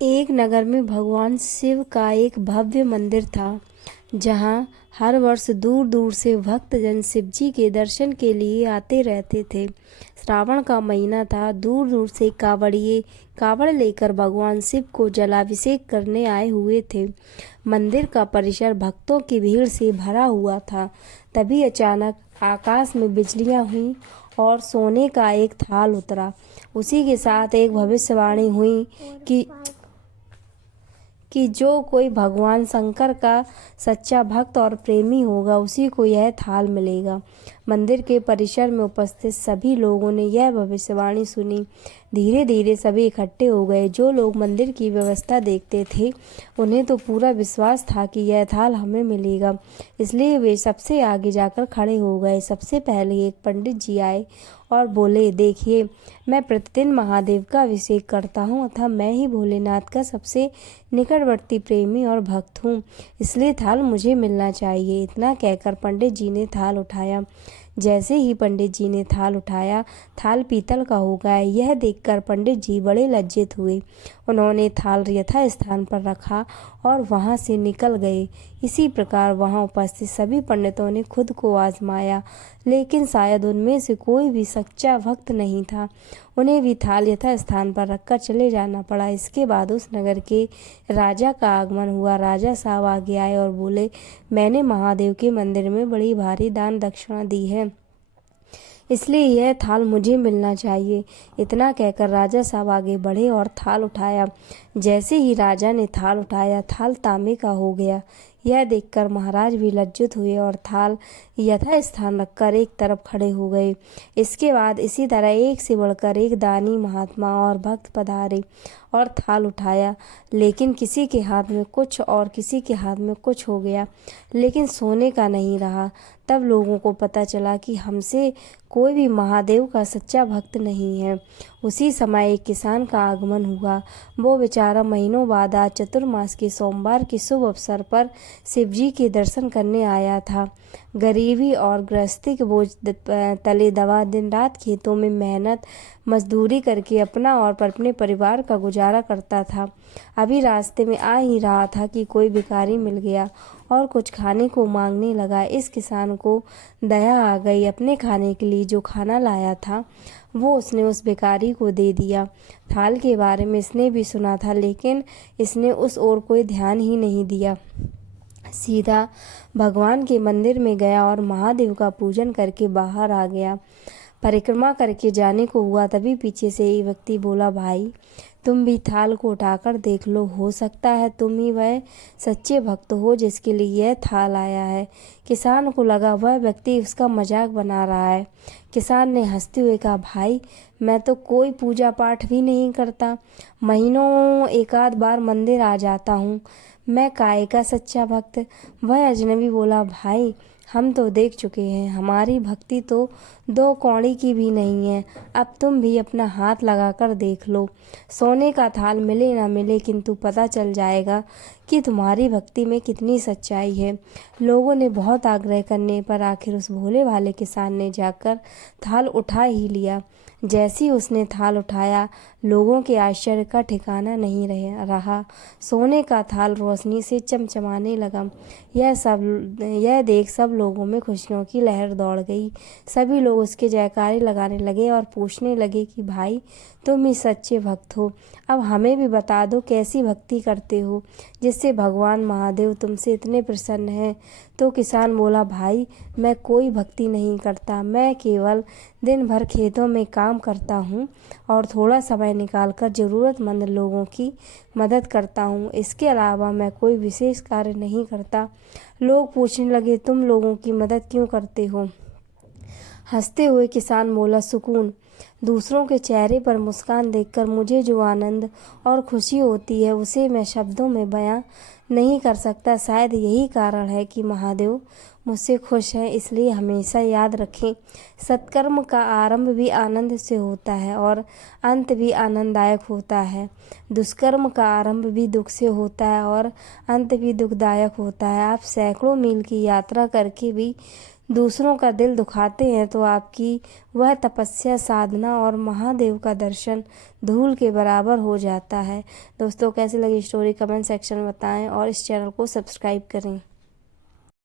एक नगर में भगवान शिव का एक भव्य मंदिर था, जहाँ हर वर्ष दूर दूर से भक्तजन शिवजी के दर्शन के लिए आते रहते थे। श्रावण का महीना था। दूर दूर से कावड़िए कावड़ लेकर भगवान शिव को जलाभिषेक करने आए हुए थे। मंदिर का परिसर भक्तों की भीड़ से भरा हुआ था। तभी अचानक आकाश में बिजलियां हुईं और सोने का एक थाल उतरा। उसी के साथ एक भविष्यवाणी हुई कि जो कोई भगवान शंकर का सच्चा भक्त और प्रेमी होगा, उसी को यह थाल मिलेगा। मंदिर के परिसर में उपस्थित सभी लोगों ने यह भविष्यवाणी सुनी। धीरे धीरे सभी इकट्ठे हो गए। जो लोग मंदिर की व्यवस्था देखते थे, उन्हें तो पूरा विश्वास था कि यह थाल हमें मिलेगा, इसलिए वे सबसे आगे जाकर खड़े हो गए। सबसे पहले एक पंडित जी आए और बोले, देखिए, मैं प्रतिदिन महादेव का अभिषेक करता हूँ, अतः मैं ही भोलेनाथ का सबसे निकटवर्ती प्रेमी और भक्त हूँ, इसलिए थाल मुझे मिलना चाहिए। इतना कहकर पंडित जी ने थाल उठाया। जैसे ही पंडित जी ने थाल उठाया, थाल पीतल का हो गया। यह देखकर पंडित जी बड़े लज्जित हुए। उन्होंने थाल यथा स्थान पर रखा और वहां से निकल गए। इसी प्रकार वहां उपस्थित सभी पंडितों ने खुद को आजमाया, लेकिन शायद उनमें से कोई भी सच्चा भक्त नहीं था। उन्हें भी थाल यथा स्थान पर रखकर चले जाना पड़ा। इसके बाद उस नगर के राजा का आगमन हुआ। राजा साहब आगे आए और बोले, मैंने महादेव के मंदिर में बड़ी भारी दान दक्षिणा दी है, इसलिए यह थाल मुझे मिलना चाहिए। इतना कहकर राजा साहब आगे बढ़े और थाल उठाया। जैसे ही राजा ने थाल उठाया, थाल तांबे का हो गया। यह देखकर महाराज भी लज्जित हुए और थाल यथा स्थान रखकर एक तरफ खड़े हो गए। इसके बाद इसी तरह एक से बढ़कर एक दानी, महात्मा और भक्त पधारे और थाल उठाया, लेकिन किसी के हाथ में कुछ और किसी के हाथ में कुछ हो गया, लेकिन सोने का नहीं रहा। तब लोगों को पता चला कि हमसे कोई भी महादेव का सच्चा भक्त नहीं है। उसी समय एक किसान का आगमन हुआ। वो बेचारा महीनों बाद आज चतुर्मास के सोमवार के शुभ अवसर पर शिवजी के दर्शन करने आया था। गरीबी और गृहस्थी के बोझ तले दबा दिन रात खेतों में मेहनत मजदूरी करके अपना और अपने परिवार का गुजारा करता था। अभी रास्ते में आ ही रहा था कि कोई भिखारी मिल गया और कुछ खाने को मांगने लगा। इस किसान को दया आ गई। अपने खाने के लिए जो खाना लाया था, वो उसने उस भिखारी को दे दिया। थाल के बारे में इसने भी सुना था, लेकिन इसने उस ओर कोई ध्यान ही नहीं दिया। सीधा भगवान के मंदिर में गया और महादेव का पूजन करके बाहर आ गया। परिक्रमा करके जाने को हुआ, तभी पीछे से एक व्यक्ति बोला, भाई, तुम भी थाल को उठाकर देख लो, हो सकता है तुम ही वह सच्चे भक्त हो जिसके लिए यह थाल आया है। किसान को लगा वह व्यक्ति उसका मजाक बना रहा है। किसान ने हंसते हुए कहा, भाई, मैं तो कोई पूजा पाठ भी नहीं करता, महीनों एक आध बार मंदिर आ जाता हूँ, मैं काहे का सच्चा भक्त। वह अजनबी बोला, भाई, हम तो देख चुके हैं, हमारी भक्ति तो दो कौड़ी की भी नहीं है। अब तुम भी अपना हाथ लगाकर देख लो। सोने का थाल मिले ना मिले, किंतु पता चल जाएगा कि तुम्हारी भक्ति में कितनी सच्चाई है। लोगों ने बहुत आग्रह करने पर आखिर उस भोले भाले किसान ने जाकर थाल उठा ही लिया। जैसे ही उसने थाल उठाया, लोगों के आश्चर्य का ठिकाना नहीं रहा। सोने का थाल रोशनी से चमचमाने लगा। यह देख सब लोगों में खुशियों की लहर दौड़ गई। सभी लोग उसके जयकारे लगाने लगे और पूछने लगे कि भाई, तुम ही सच्चे भक्त हो, अब हमें भी बता दो कैसी भक्ति करते हो जिससे भगवान महादेव तुमसे इतने प्रसन्न हैं। तो किसान बोला, भाई, मैं कोई भक्ति नहीं करता, मैं केवल दिन भर खेतों में काम करता हूँ और थोड़ा समय निकालकर ज़रूरतमंद लोगों की मदद करता हूँ। इसके अलावा मैं कोई विशेष कार्य नहीं करता। लोग पूछने लगे, तुम लोगों की मदद क्यों करते हो? हंसते हुए किसान बोला, सुकून। दूसरों के चेहरे पर मुस्कान देखकर मुझे जो आनंद और खुशी होती है, उसे मैं शब्दों में बयां नहीं कर सकता। शायद यही कारण है कि महादेव मुझसे खुश हैं, इसलिए हमेशा याद रखें, सत्कर्म का आरंभ भी आनंद से होता है और अंत भी आनंददायक होता है। दुष्कर्म का आरंभ भी दुख से होता है और अंत भी दुखदायक होता है। आप सैकड़ों मील की यात्रा करके भी दूसरों का दिल दुखाते हैं तो आपकी वह तपस्या, साधना पाना और महादेव का दर्शन धूल के बराबर हो जाता है। दोस्तों कैसी लगी स्टोरी कमेंट सेक्शन में बताएं और इस चैनल को सब्सक्राइब करें।